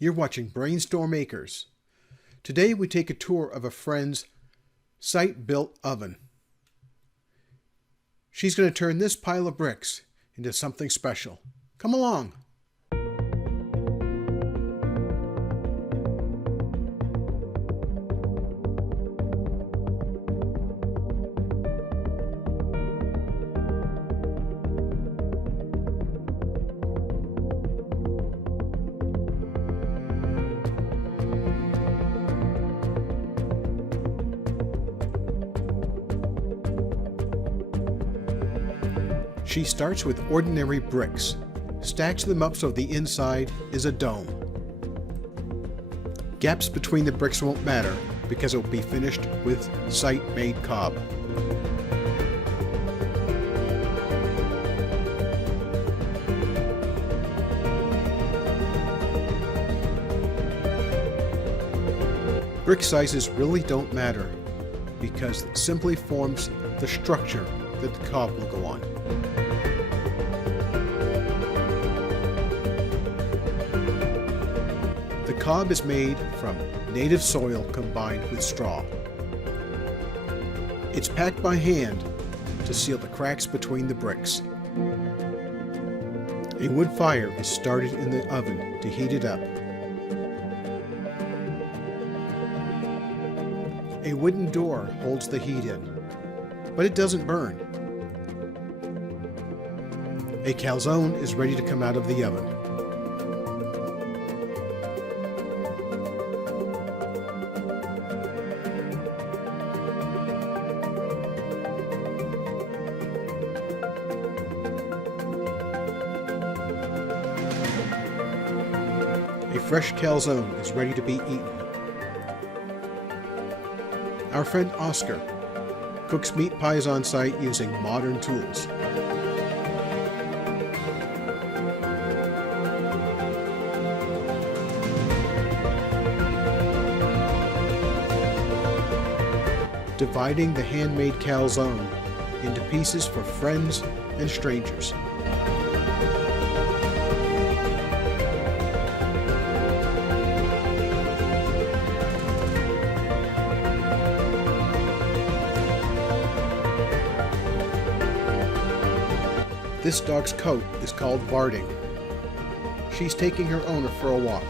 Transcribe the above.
You're watching BrainStormAcres. Today we take a tour of a friend's site-built oven. She's going to turn this pile of bricks into something special. Come along. She starts with ordinary bricks, stacks them up so the inside is a dome. Gaps between the bricks won't matter because it will be finished with site-made cob. Brick sizes really don't matter because it simply forms the structure that the cob will go on. The cob is made from native soil combined with straw. It's packed by hand to seal the cracks between the bricks. A wood fire is started in the oven to heat it up. A wooden door holds the heat in, but it doesn't burn. A calzone is ready to come out of the oven. A fresh calzone is ready to be eaten. Our friend Oscar cooks meat pies on site using modern tools. Dividing the handmade calzone into pieces for friends and strangers. This dog's coat is called Varding. She's taking her owner for a walk.